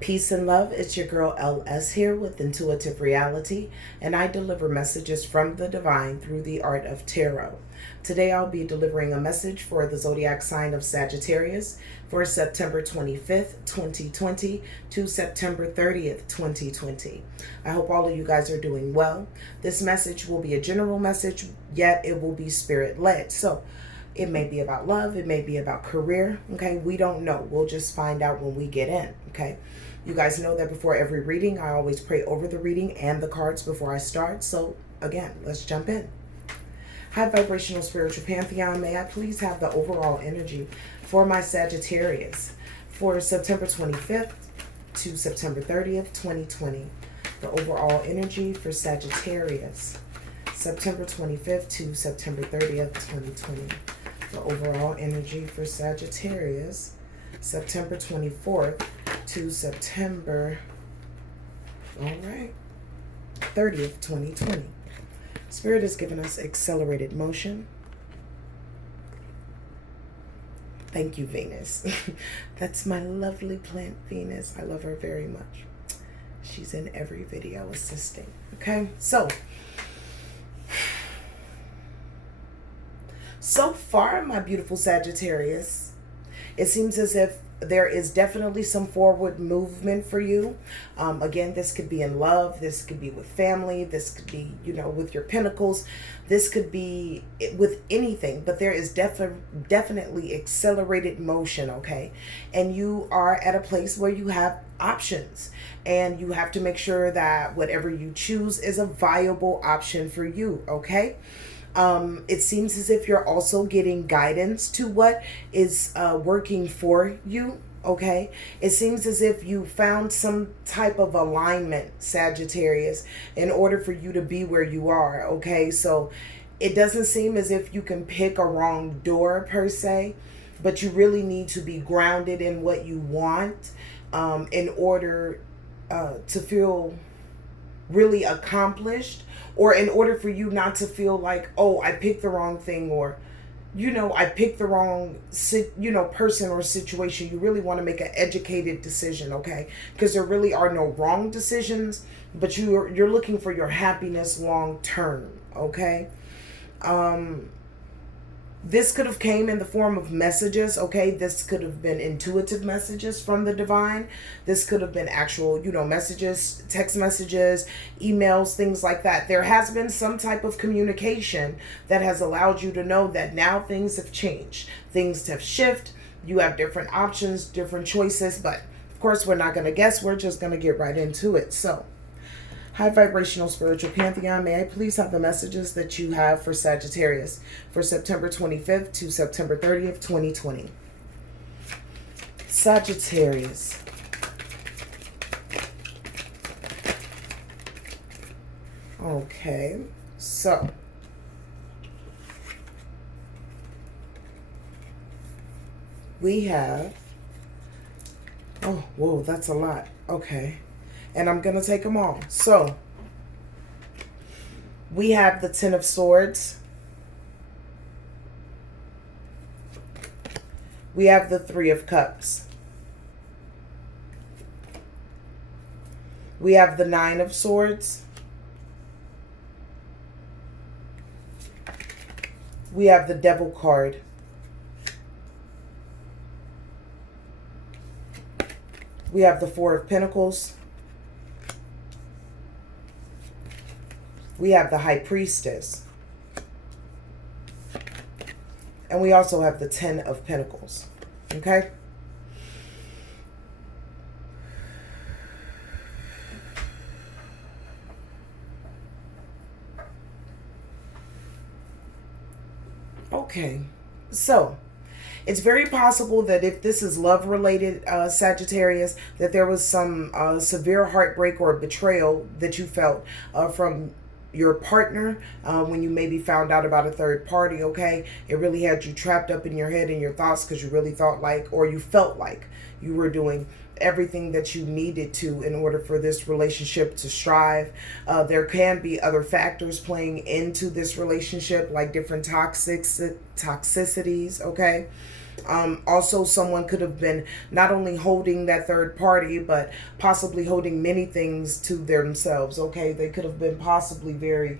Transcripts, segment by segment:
Peace and love. It's your girl LS here with Intuitive Reality, and I deliver messages from the divine through the art of tarot. Today I'll be delivering a message for the zodiac sign of Sagittarius for September 25th, 2020 to September 30th, 2020. I hope all of you guys are doing well. This message will be a general message, yet it will be spirit-led. So it may be about love, it may be about career, okay? We don't know. We'll just find out when we get in, okay? You guys know that before every reading, I always pray over the reading and the cards before I start. So again, let's jump in. High vibrational spiritual pantheon, may I please have the overall energy for my Sagittarius for September 25th to September 30th, 2020. The overall energy for Sagittarius, September 25th to September 30th, 2020. The overall energy for Sagittarius, September 24th to September, 30th, 2020. Spirit has given us accelerated motion. Thank you, Venus. That's my lovely plant, Venus. I love her very much. She's in every video assisting. Okay, so far, my beautiful Sagittarius, it seems as if there is definitely some forward movement for you. Again, this could be in love. This could be with family. This could be, with your pentacles. This could be with anything. But there is definitely accelerated motion, okay? And you are at a place where you have options. And you have to make sure that whatever you choose is a viable option for you, okay? It seems as if you're also getting guidance to what is working for you, okay? It seems as if you found some type of alignment, Sagittarius, in order for you to be where you are, okay? So it doesn't seem as if you can pick a wrong door per se, but you really need to be grounded in what you want in order to feel really accomplished, or in order for you not to feel like, oh, I picked the wrong thing, or, I picked the wrong, person or situation. You really want to make an educated decision, okay? Because there really are no wrong decisions, but you're looking for your happiness long term, okay? This could have came in the form of messages, okay? This could have been intuitive messages from the divine. This could have been actual, messages, text messages, emails, things like that. There has been some type of communication that has allowed you to know that now things have changed. Things have shifted. You have different options, different choices, but of course we're not going to guess. We're just going to get right into it. So, high vibrational spiritual pantheon, may I please have the messages that you have for Sagittarius for September 25th to September 30th, 2020. Sagittarius. Okay, so we have, oh, whoa, that's a lot. Okay. And I'm going to take them all. So, we have the Ten of Swords. We have the Three of Cups. We have the Nine of Swords. We have the Devil card. We have the Four of Pentacles. We have the High Priestess. And we also have the Ten of Pentacles. Okay? Okay. So, it's very possible that if this is love-related, Sagittarius, that there was some severe heartbreak or betrayal that you felt from your partner when you maybe found out about a third party, okay? It really had you trapped up in your head and your thoughts because you really thought like, or you felt like you were doing everything that you needed to in order for this relationship to strive. There can be other factors playing into this relationship, like different toxicities, okay? Also, someone could have been not only holding that third party, but possibly holding many things to themselves, okay? They could have been possibly very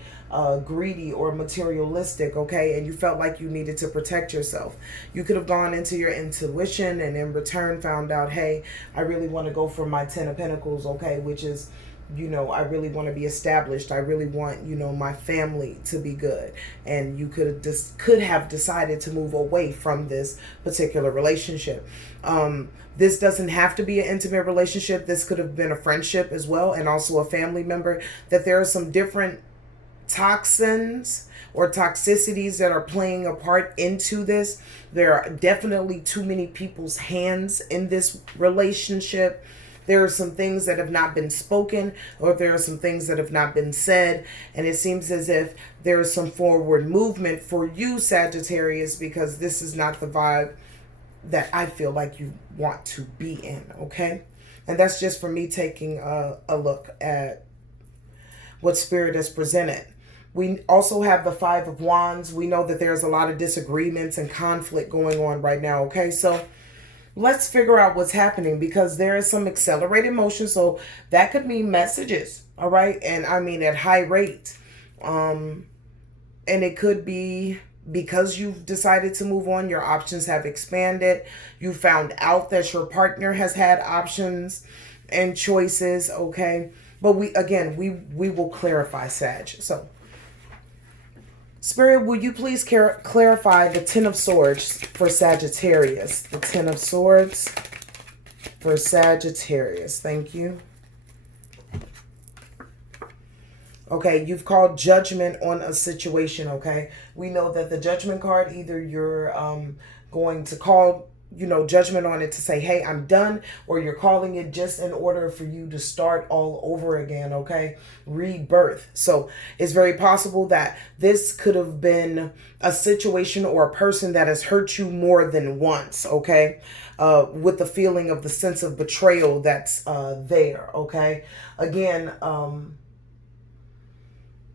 greedy or materialistic, okay? And you felt like you needed to protect yourself. You could have gone into your intuition and in return found out, hey, I really want to go for my 10 of Pentacles, okay? Which is, I really want to be established. I really want, my family to be good. And you could have decided to move away from this particular relationship. This doesn't have to be an intimate relationship. This could have been a friendship as well, and also a family member. That there are some different toxins or toxicities that are playing a part into this. There are definitely too many people's hands in this relationship. There are some things that have not been spoken, or there are some things that have not been said. And it seems as if there is some forward movement for you, Sagittarius, because this is not the vibe that I feel like you want to be in, okay? And that's just for me taking a look at what Spirit has presented. We also have the 5 of Wands. We know that there's a lot of disagreements and conflict going on right now, okay? So let's figure out what's happening, because there is some accelerated motion. So that could mean messages, all right? And I mean at high rate. And it could be because you've decided to move on, your options have expanded. You found out that your partner has had options and choices, okay? But we will clarify, Sag. So Spirit, will you please clarify the 10 of Swords for Sagittarius? The 10 of Swords for Sagittarius. Thank you. Okay, you've called judgment on a situation, okay? We know that the judgment card, either you're going to call, judgment on it to say, hey, I'm done, or you're calling it just in order for you to start all over again, okay? Rebirth. So it's very possible that this could have been a situation or a person that has hurt you more than once, okay? With the feeling of the sense of betrayal that's there, okay? Again,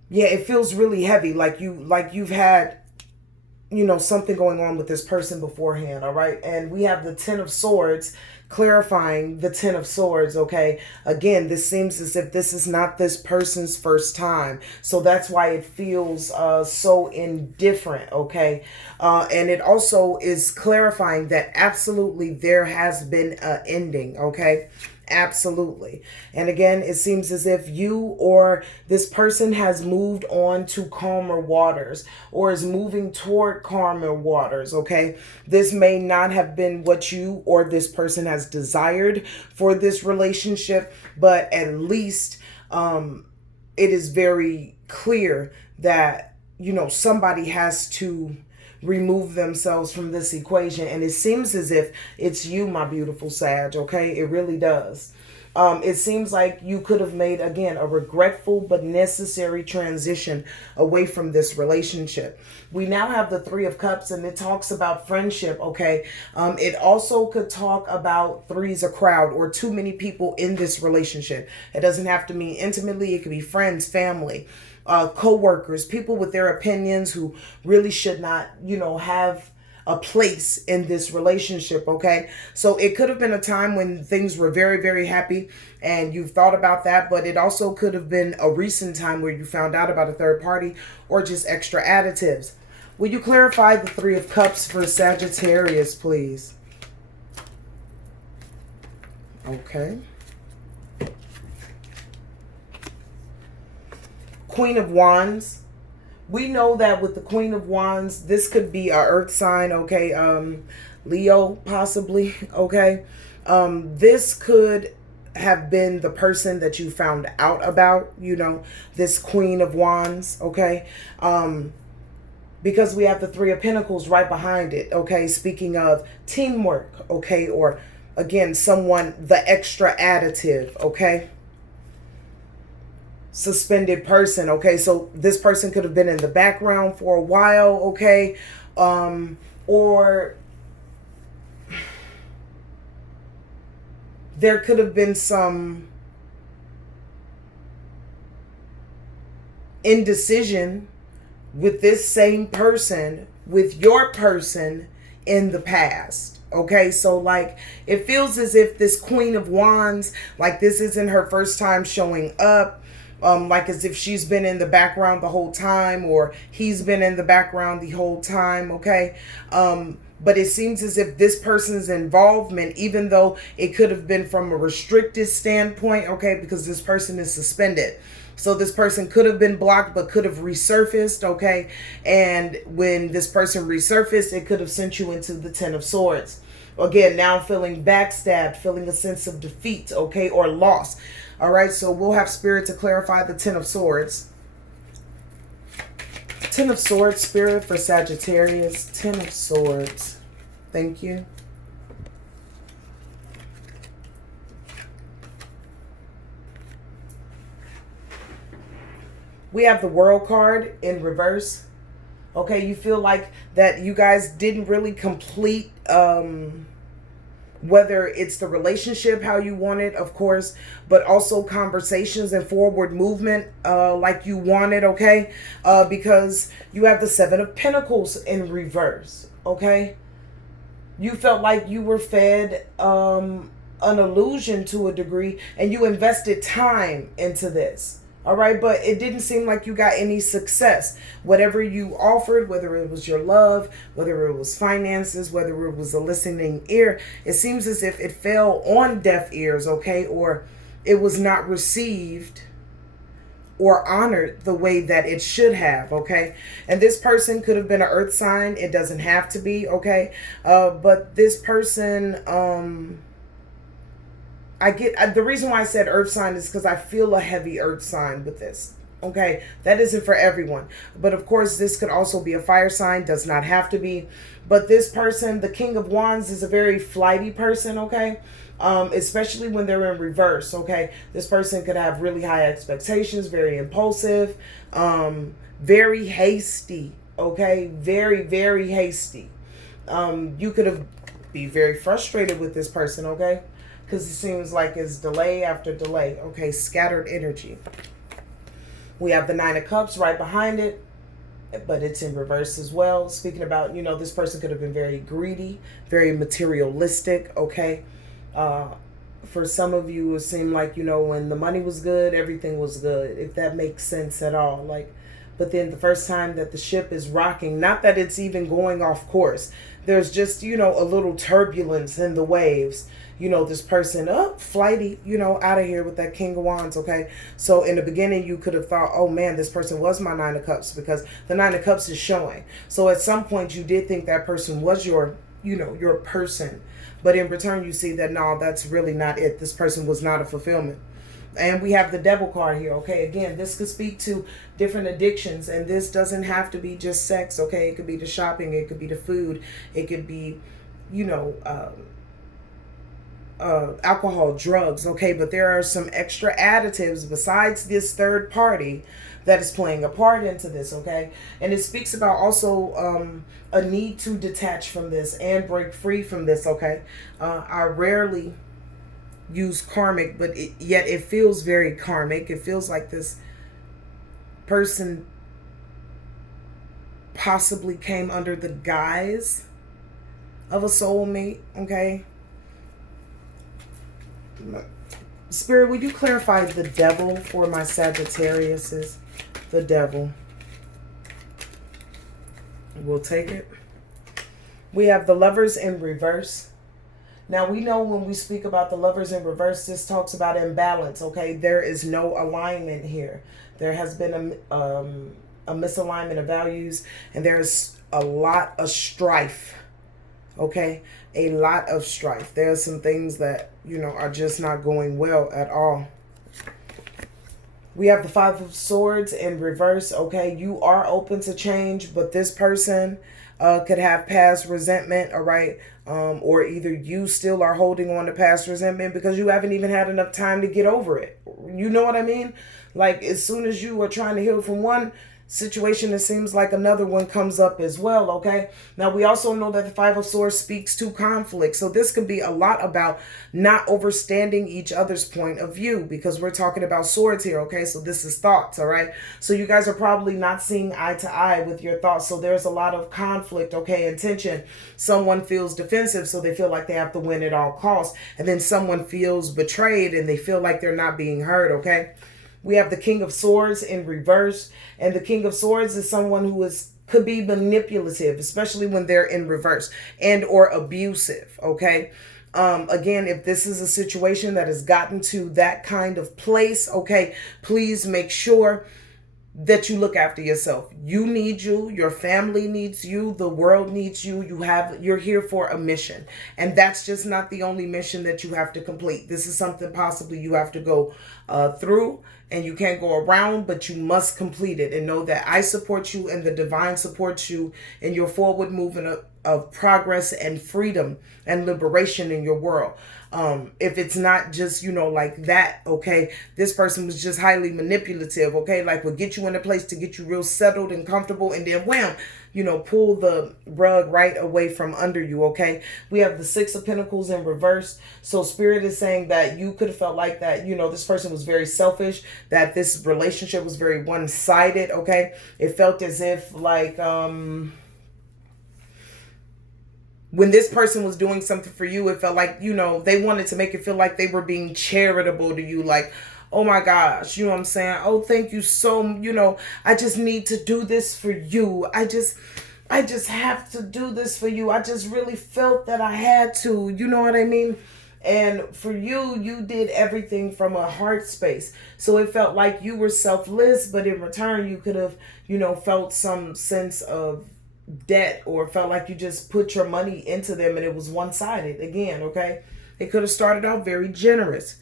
yeah, it feels really heavy, like you've had, something going on with this person beforehand, all right? And we have the 10 of Swords clarifying the 10 of Swords, okay? Again, this seems as if this is not this person's first time. So that's why it feels so indifferent, okay? And it also is clarifying that absolutely there has been an ending, okay? Absolutely. And again, it seems as if you or this person has moved on to calmer waters, or is moving toward calmer waters, okay? This may not have been what you or this person has desired for this relationship, but at least it is very clear that, somebody has to remove themselves from this equation. And it seems as if it's you, my beautiful Sag, okay? It really does. It seems like you could have made, again, a regretful but necessary transition away from this relationship. We now have the 3 of Cups, and it talks about friendship, okay? It also could talk about three's a crowd, or too many people in this relationship. It doesn't have to mean intimately. It could be friends, family, co-workers, people with their opinions who really should not, have a place in this relationship, okay? So it could have been a time when things were very, very happy and you've thought about that, but it also could have been a recent time where you found out about a third party or just extra additives. Will you clarify the 3 of Cups for Sagittarius, please? Okay. Queen of Wands. We know that with the Queen of Wands, this could be a earth sign, okay? Leo, possibly, okay? This could have been the person that you found out about, this Queen of Wands, okay? Because we have the 3 of Pentacles right behind it, okay? Speaking of teamwork, okay? Or, again, someone, the extra additive, okay? Suspended person, okay? So this person could have been in the background for a while, okay? Or there could have been some indecision with this same person, with your person, in the past. Okay, so like it feels as if this Queen of Wands, like this isn't her first time showing up. Like as if she's been in the background the whole time, or he's been in the background the whole time. Okay, but it seems as if this person's involvement, even though it could have been from a restricted standpoint, okay, because this person is suspended. So this person could have been blocked, but could have resurfaced, okay? And when this person resurfaced, it could have sent you into the Ten of Swords. Again, now feeling backstabbed, feeling a sense of defeat, okay, or loss. All right, so we'll have Spirit to clarify the Ten of Swords. Ten of Swords, Spirit, for Sagittarius. Ten of Swords. Thank you. We have the World card in reverse. Okay, you feel like that you guys didn't really complete, whether it's the relationship how you wanted, of course, but also conversations and forward movement like you wanted, okay? Because you have the Seven of Pentacles in reverse, okay? You felt like you were fed an illusion to a degree, and you invested time into this. All right, but it didn't seem like you got any success. Whatever you offered, whether it was your love, whether it was finances, whether it was a listening ear, it seems as if it fell on deaf ears, okay? Or it was not received or honored the way that it should have, okay? And this person could have been an earth sign. It doesn't have to be, okay? But this person... the reason why I said earth sign is because I feel a heavy earth sign with this. Okay, that isn't for everyone. But of course, this could also be a fire sign, does not have to be. But this person, the King of Wands, is a very flighty person, okay? Especially when they're in reverse, okay? This person could have really high expectations, very impulsive, very hasty, okay? Very, very hasty. You could be very frustrated with this person, okay? Because it seems like it's delay after delay. Okay, scattered energy. We have the Nine of Cups right behind it, but it's in reverse as well. Speaking about, this person could have been very greedy, very materialistic, okay? For some of you, it seemed like, when the money was good, everything was good, if that makes sense at all. But then the first time that the ship is rocking, not that it's even going off course, there's just, a little turbulence in the waves. This person, flighty, out of here with that King of Wands, okay? So in the beginning, you could have thought, oh man, this person was my Nine of Cups, because the Nine of Cups is showing. So at some point, you did think that person was your person. But in return, you see that, no, that's really not it. This person was not a fulfillment. And we have the Devil card here, okay? Again, this could speak to different addictions, and this doesn't have to be just sex, okay? It could be the shopping, it could be the food, it could be, alcohol, drugs, okay? But there are some extra additives besides this third party that is playing a part into this, okay? And it speaks about also a need to detach from this and break free from this, okay? I rarely use karmic, but yet it feels very karmic. It feels like this person possibly came under the guise of a soulmate, okay? Spirit, would you clarify the Devil for my Sagittariuses? The Devil. We'll take it. We have the Lovers in reverse. Now, we know when we speak about the Lovers in reverse, this talks about imbalance, okay? There is no alignment here. There has been a misalignment of values, and there's a lot of strife, okay? A lot of strife. There are some things that, are just not going well at all. We have the Five of Swords in reverse, okay? You are open to change, but this person could have past resentment, all right? Or either you still are holding on to past resentment because you haven't even had enough time to get over it. You know what I mean? Like, as soon as you are trying to heal from one, situation, it seems like another one comes up as well, okay? Now, we also know that the Five of Swords speaks to conflict. So this could be a lot about not understanding each other's point of view, because we're talking about swords here, okay? So this is thoughts, all right? So you guys are probably not seeing eye to eye with your thoughts. So there's a lot of conflict, okay, and tension. Someone feels defensive, so they feel like they have to win at all costs. And then someone feels betrayed and they feel like they're not being heard, okay? We have the King of Swords in reverse. And the King of Swords is someone who could be manipulative, especially when they're in reverse, and or abusive, okay? Again, if this is a situation that has gotten to that kind of place, okay, please make sure that you look after yourself. You need you, your family needs you, the world needs you. You're here for a mission. And that's just not the only mission that you have to complete. This is something possibly you have to go through, and you can't go around, but you must complete it. And know that I support you and the divine supports you in your forward movement of progress and freedom and liberation in your world. If it's not just, like that, okay, this person was just highly manipulative, okay, like would get you in a place to get you real settled and comfortable, and then wham, pull the rug right away from under you, okay? We have the Six of Pentacles in reverse. So Spirit is saying that you could have felt like that, this person was very selfish, that this relationship was very one-sided, okay? It felt as if like, when this person was doing something for you, it felt like, they wanted to make it feel like they were being charitable to you. Like, oh my gosh, you know what I'm saying? Oh, thank you so, I just need to do this for you. I just have to do this for you. I just really felt that I had to, you know what I mean? And for you, you did everything from a heart space. So it felt like you were selfless, but in return, you could have, felt some sense of debt, or felt like you just put your money into them and it was one-sided again, okay? It could have started out very generous.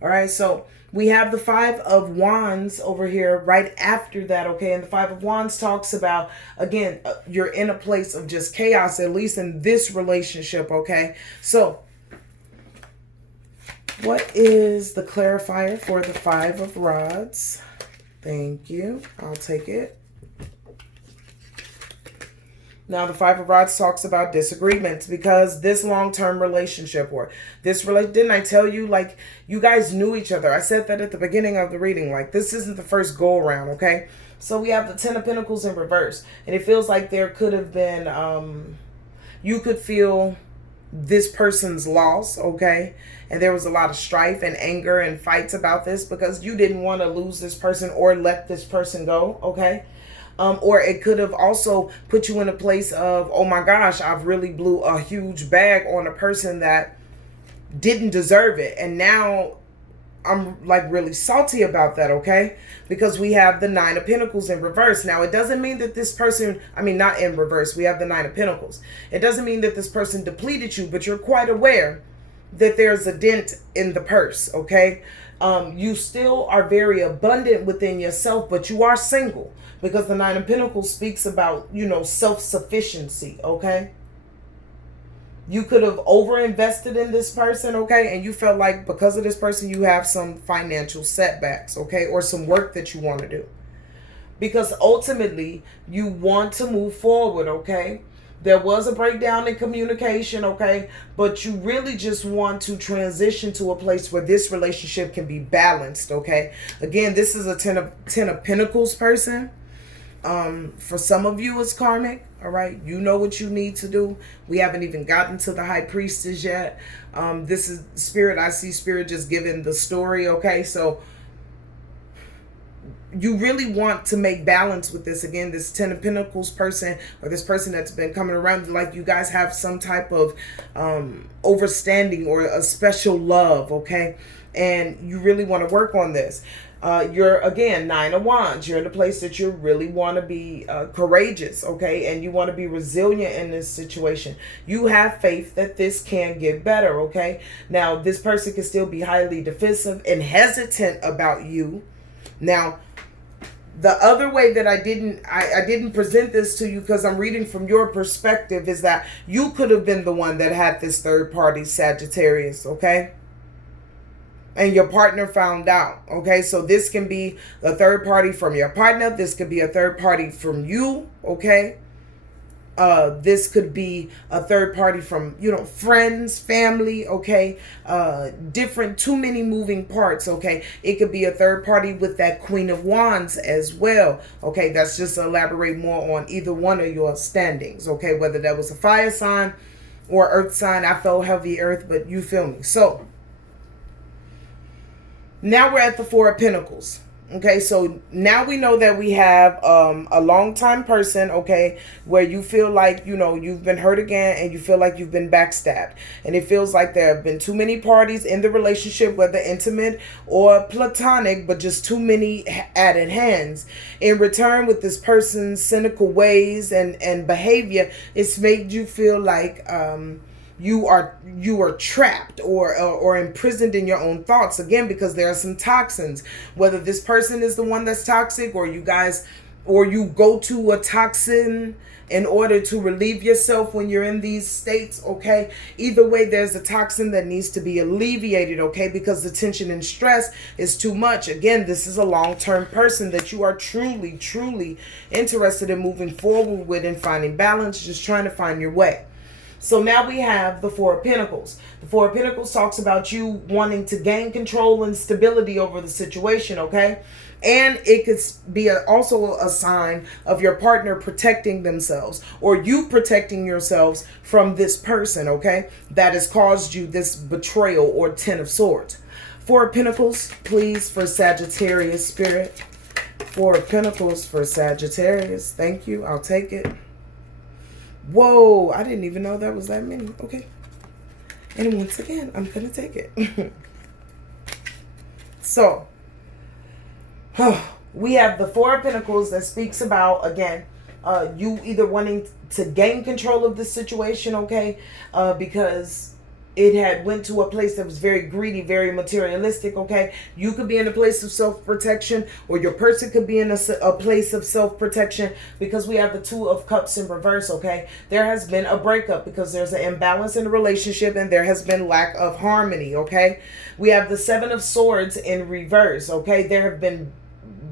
All right, so we have the Five of Wands over here right after that, okay? And the Five of Wands talks about, again, you're in a place of just chaos, at least in this relationship, okay? So what is the clarifier for the Five of Rods? Thank you. I'll take it. Now, the Five of Rods talks about disagreements, because this long-term relationship, or didn't I tell you, like, you guys knew each other? I said that at the beginning of the reading, like, this isn't the first go around, okay? So we have the Ten of Pentacles in reverse, and it feels like there could have been, you could feel this person's loss, okay? And there was a lot of strife and anger and fights about this, because you didn't want to lose this person or let this person go, okay? Or it could have also put you in a place of, oh my gosh, I've really blew a huge bag on a person that didn't deserve it. And now I'm like really salty about that, okay? Because we have the Nine of Pentacles in reverse. Now, it doesn't mean that this person, not in reverse, we have the Nine of Pentacles. It doesn't mean that this person depleted you, but you're quite aware that there's a dent in the purse, okay? You still are very abundant within yourself, but you are single. Because the Nine of Pentacles speaks about, self-sufficiency, okay? You could have over-invested in this person, okay? And you felt like because of this person, you have some financial setbacks, okay? Or some work that you want to do. Because ultimately, you want to move forward, okay? There was a breakdown in communication, okay? But you really just want to transition to a place where this relationship can be balanced, okay? Again, this is a Ten of Pentacles person. For some of you, it's karmic, all right? You know what you need to do. We haven't even gotten to the High Priestess yet. This is Spirit. I see Spirit just giving the story, okay? So you really want to make balance with this. Again, this Ten of Pentacles person, or this person that's been coming around, like you guys have some type of overstanding or a special love, okay? And you really want to work on this. You're, again, Nine of Wands. You're in a place that you really want to be courageous, okay? And you want to be resilient in this situation. You have faith that this can get better, okay? Now, this person can still be highly defensive and hesitant about you. Now, the other way that I didn't present this to you, because I'm reading from your perspective, is that you could have been the one that had this third party Sagittarius, okay? and your partner found out. Okay, so this can be a third party from your partner. This could be a third party from you. Okay, this could be a third party from, friends, family. Okay, different, too many moving parts. Okay, it could be a third party with that Queen of Wands as well. Okay, that's just to elaborate more on either one of your standings. Okay, whether that was a fire sign or earth sign. I felt heavy earth, but you feel me. So now we're at the Four of Pentacles. Okay, so now we know that we have a long time person, okay, where you feel like, you've been hurt again and you feel like you've been backstabbed. And it feels like there have been too many parties in the relationship, whether intimate or platonic, but just too many added hands. In return, with this person's cynical ways and behavior, it's made you feel like you are trapped or imprisoned in your own thoughts, again, because there are some toxins, whether this person is the one that's toxic, or you go to a toxin in order to relieve yourself when you're in these states. Okay, either way, there's a toxin that needs to be alleviated. Okay, because the tension and stress is too much. Again, this is a long-term person that you are truly interested in moving forward with and finding balance, just trying to find your way. So now we have the Four of Pentacles. The Four of Pentacles talks about you wanting to gain control and stability over the situation, okay? And it could be also a sign of your partner protecting themselves, or you protecting yourselves from this person, okay? That has caused you this betrayal or Ten of Swords. Four of Pentacles, please, for Sagittarius spirit. Four of Pentacles for Sagittarius. Thank you. I'll take it. Whoa, I didn't even know that was that many. Okay. And once again, I'm going to take it. So, we have the Four of Pentacles that speaks about, again, you either wanting to gain control of the situation, okay, because it had went to a place that was very greedy, very materialistic, okay? You could be in a place of self-protection, or your person could be in a place of self-protection, because we have the Two of Cups in reverse, okay? There has been a breakup because there's an imbalance in the relationship and there has been lack of harmony, okay? We have the Seven of Swords in reverse, okay? There have been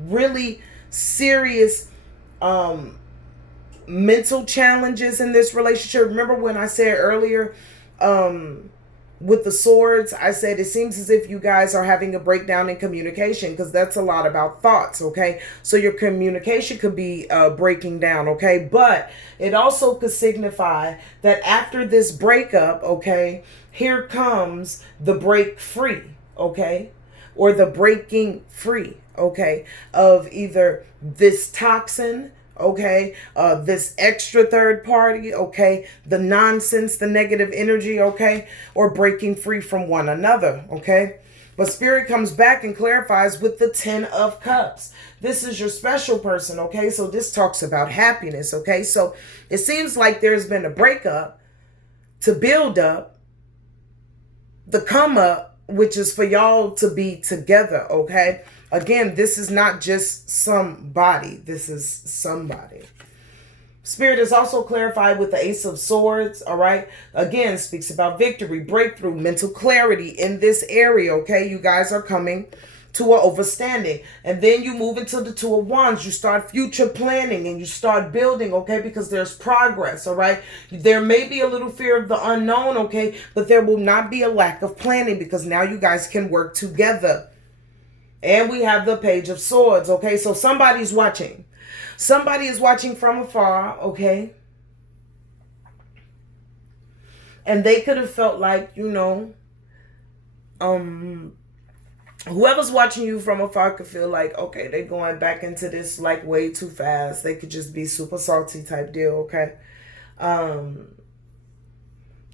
really serious mental challenges in this relationship. Remember when I said earlier, with the swords, I said it seems as if you guys are having a breakdown in communication, because that's a lot about thoughts, okay? So your communication could be breaking down, okay? But it also could signify that after this breakup, okay, here comes the break free, okay? Or the breaking free, okay, of either this toxin, okay, this extra third party, okay, the nonsense, the negative energy, okay, or breaking free from one another, okay? But Spirit comes back and clarifies with the Ten of Cups. This is your special person, okay? So this talks about happiness, okay? So it seems like there's been a breakup to build up the come up, which is for y'all to be together, okay? Again, this is not just somebody. This is somebody. Spirit is also clarified with the Ace of Swords, all right? Again, speaks about victory, breakthrough, mental clarity in this area, okay? You guys are coming to an overstanding. And then you move into the Two of Wands. You start future planning and you start building, okay? Because there's progress, all right? There may be a little fear of the unknown, okay? But there will not be a lack of planning, because now you guys can work together. And we have the Page of Swords, okay? So somebody's watching. Somebody is watching from afar, okay? And they could have felt like, whoever's watching you from afar could feel like, okay, they're going back into this like way too fast. They could just be super salty type deal, okay?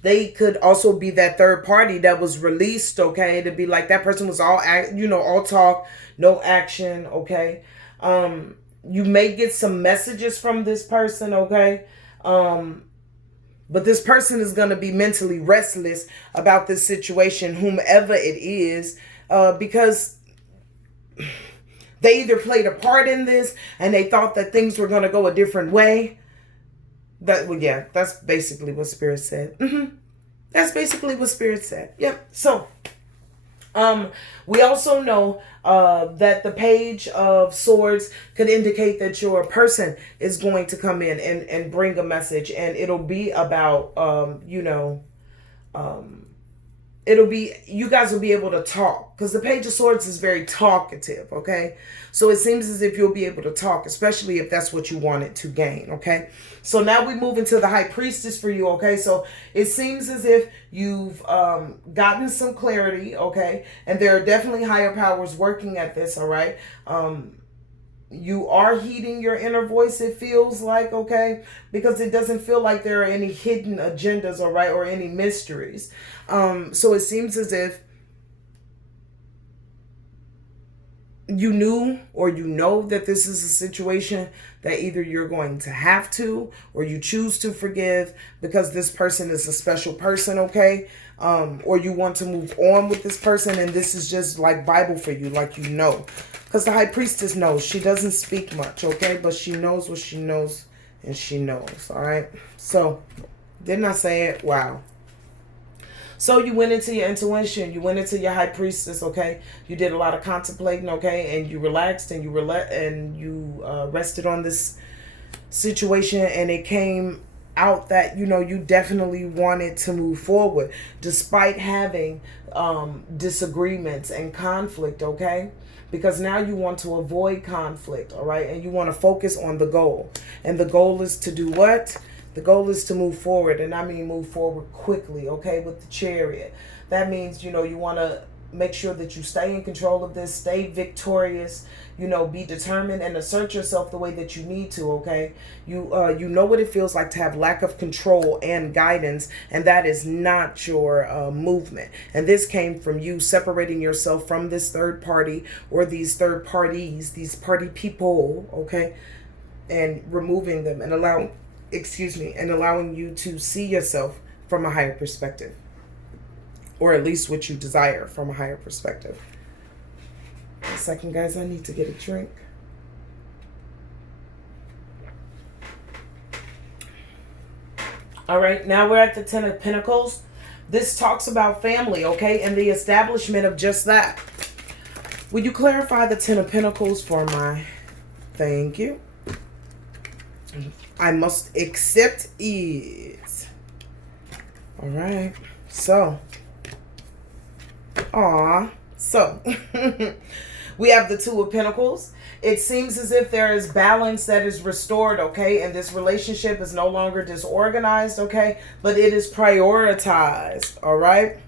They could also be that third party that was released, okay? To be like that person was all talk, no action, okay? You may get some messages from this person, okay? But this person is going to be mentally restless about this situation, whomever it is, because they either played a part in this and they thought that things were going to go a different way. That's basically what Spirit said. That's basically what Spirit said. Yep. So We also know that the Page of Swords could indicate that your person is going to come in and bring a message, and it'll be about, it'll be, you guys will be able to talk, because the Page of Swords is very talkative, okay? So it seems as if you'll be able to talk, especially if that's what you wanted to gain, okay? So now we move into the High Priestess for you, okay? So it seems as if you've gotten some clarity, okay? And there are definitely higher powers working at this, all right? You are heeding your inner voice, it feels like, okay? Because it doesn't feel like there are any hidden agendas, all right, or any mysteries. So it seems as if you knew, or you know, that this is a situation that either you're going to have to, or you choose to forgive because this person is a special person, okay? Or you want to move on with this person, and this is just like Bible for you, like, you know. Because the High Priestess knows. She doesn't speak much, okay? But she knows what she knows, and she knows, all right? So, didn't I say it? Wow. So you went into your intuition. You went into your High Priestess, okay? You did a lot of contemplating, okay? And you relaxed, and you rested on this situation, and it came out that, you know, you definitely wanted to move forward despite having disagreements and conflict, okay? Because now you want to avoid conflict, all right? And you want to focus on the goal. And the goal is to do what? The goal is to move forward, and I mean move forward quickly, okay, with the Chariot. That means, you know, you want to make sure that you stay in control of this, stay victorious, you know, be determined and assert yourself the way that you need to, okay? You know what it feels like to have lack of control and guidance, and that is not your movement. And this came from you separating yourself from this third party, or these third parties, these party people, okay? And removing them and allowing you to see yourself from a higher perspective, or at least what you desire from a higher perspective. A second, guys, I need to get a drink. All right, now we're at the Ten of Pentacles. This talks about family, okay, and the establishment of just that. Will you clarify the Ten of Pentacles for my... Thank you. I must accept it. All right. So. So. We have the Two of Pentacles. It seems as if there is balance that is restored, okay? And this relationship is no longer disorganized, okay? But it is prioritized, all right?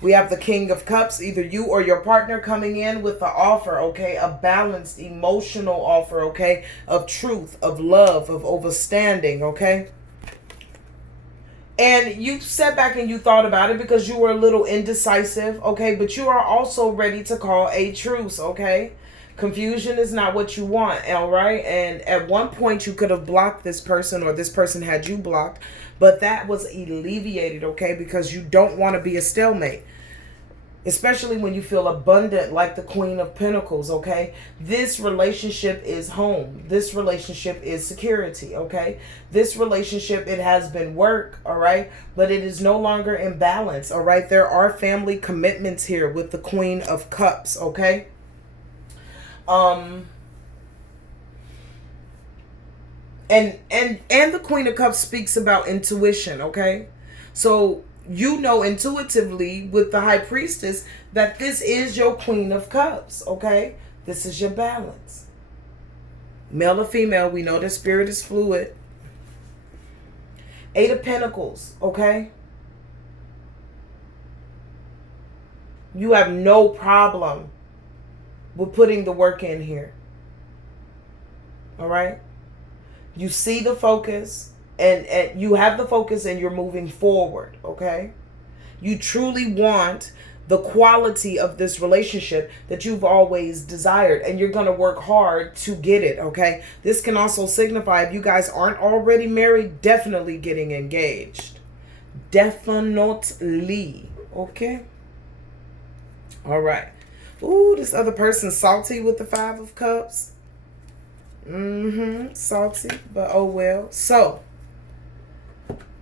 We have the King of Cups, either you or your partner coming in with the offer, okay? A balanced emotional offer, okay? Of truth, of love, of understanding, okay? And you sat back and you thought about it because you were a little indecisive, okay? But you are also ready to call a truce, okay? Confusion is not what you want, all right? And at one point you could have blocked this person, or this person had you blocked, but that was alleviated, okay? Because you don't want to be a stalemate, especially when you feel abundant like the Queen of Pentacles, okay? This relationship is home. This relationship is security, okay? This relationship, it has been work, all right? But it is no longer in balance, all right? There are family commitments here with the Queen of Cups, okay? And the Queen of Cups speaks about intuition, okay? So you know intuitively with the High Priestess that this is your Queen of Cups, okay? This is your balance. Male or female, we know the spirit is fluid. Eight of Pentacles, okay? You have no problem with putting the work in here. All right? You see the focus, and you have the focus, and you're moving forward, okay? You truly want the quality of this relationship that you've always desired, and you're going to work hard to get it, okay? This can also signify, if you guys aren't already married, definitely getting engaged. Definitely, okay? All right. Ooh, this other person's salty with the Five of Cups. Salty, but oh well. So,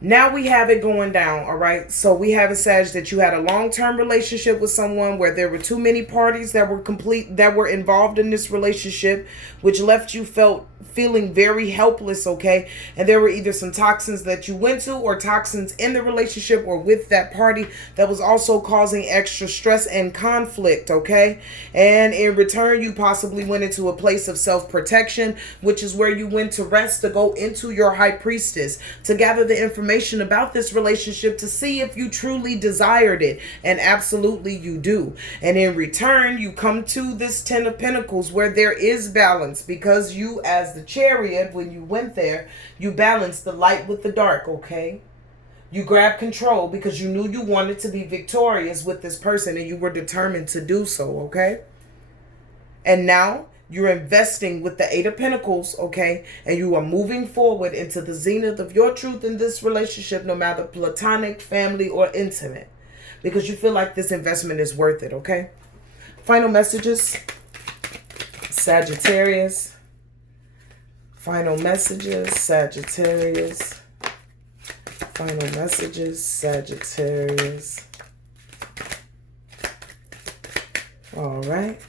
Now we have it going down, all right? So we have it, Sag, that you had a long-term relationship with someone where there were too many parties that were involved in this relationship, which left you feeling very helpless, okay? And there were either some toxins that you went to or toxins in the relationship or with that party that was also causing extra stress and conflict, okay? And in return, you possibly went into a place of self-protection, which is where you went to rest, to go into your high priestess, to gather the information about this relationship, to see if you truly desired it. And absolutely you do. And in return, you come to this Ten of Pentacles where there is balance, because you, as the Chariot, when you went there, you balanced the light with the dark, okay? You grabbed control because you knew you wanted to be victorious with this person and you were determined to do so, okay? And now you're investing with the Eight of Pentacles, okay? And you are moving forward into the zenith of your truth in this relationship, no matter platonic, family, or intimate, because you feel like this investment is worth it, okay? Final messages, Sagittarius. Final messages, Sagittarius. Final messages, Sagittarius. All right.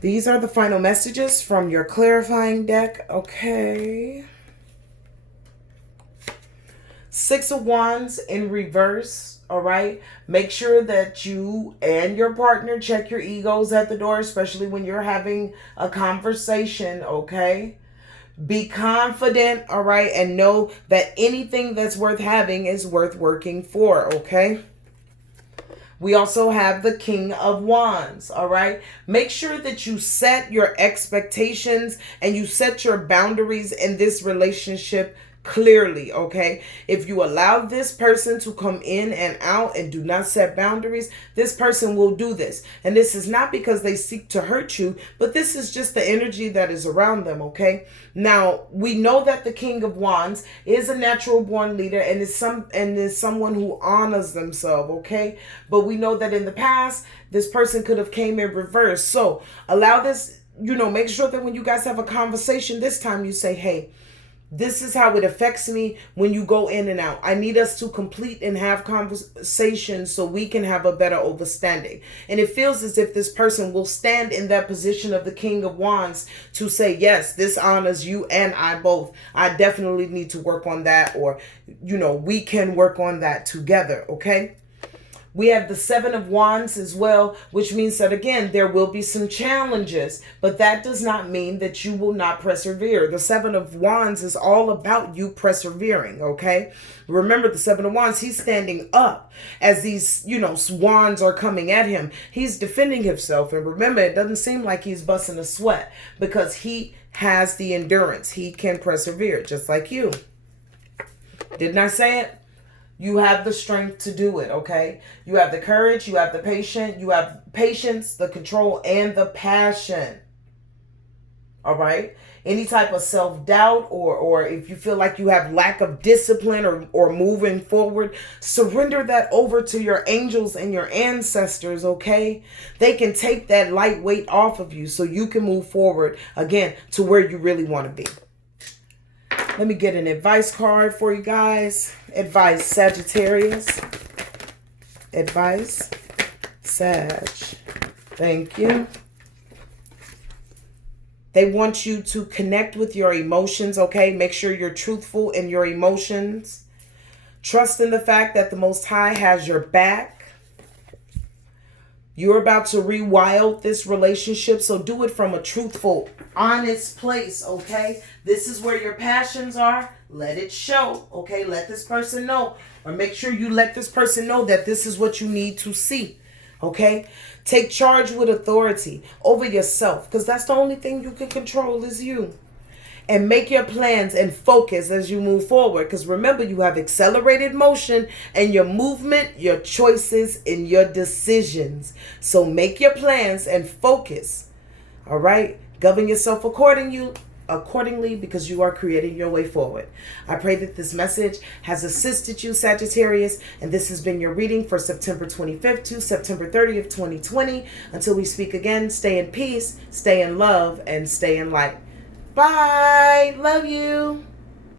These are the final messages from your clarifying deck. Okay. Six of Wands in reverse. All right. Make sure that you and your partner check your egos at the door, especially when you're having a conversation. Okay. Be confident, all right, and know that anything that's worth having is worth working for, okay? We also have the King of Wands, all right? Make sure that you set your expectations and you set your boundaries in this relationship clearly, okay? If you allow this person to come in and out and do not set boundaries, this person will do this. And this is not because they seek to hurt you, but this is just the energy that is around them, okay? Now, we know that the King of Wands is a natural born leader and is someone who honors themselves, okay? But we know that in the past, this person could have came in reverse. So allow this, make sure that when you guys have a conversation this time, you say, hey, this is how it affects me when you go in and out. I need us to complete and have conversations so we can have a better understanding. And it feels as if this person will stand in that position of the King of Wands to say, yes, this honors you and I both. I definitely need to work on that, or, we can work on that together, okay? We have the Seven of Wands as well, which means that, again, there will be some challenges, but that does not mean that you will not persevere. The Seven of Wands is all about you persevering, okay? Remember, the Seven of Wands, he's standing up as these, wands are coming at him. He's defending himself. And remember, it doesn't seem like he's busting a sweat because he has the endurance. He can persevere just like you. Didn't I say it? You have the strength to do it, okay? You have the courage, you have the patience, the control, and the passion. All right? Any type of self-doubt or if you feel like you have lack of discipline or moving forward, surrender that over to your angels and your ancestors, okay? They can take that light weight off of you so you can move forward, again, to where you really want to be. Let me get an advice card for you guys. Advice, Sagittarius. Advice, Sag. Thank you. They want you to connect with your emotions, okay? Make sure you're truthful in your emotions. Trust in the fact that the Most High has your back. You're about to rewild this relationship, so do it from a truthful, honest place, okay? This is where your passions are. Let it show, okay? Let this person know. Or make sure you let this person know that this is what you need to see, okay? Take charge with authority over yourself, because that's the only thing you can control is you. And make your plans and focus as you move forward. Because remember, you have accelerated motion and your movement, your choices, and your decisions. So make your plans and focus. All right? Govern yourself accordingly because you are creating your way forward. I pray that this message has assisted you, Sagittarius. And this has been your reading for September 25th to September 30th, 2020. Until we speak again, stay in peace, stay in love, and stay in light. Bye. Love you.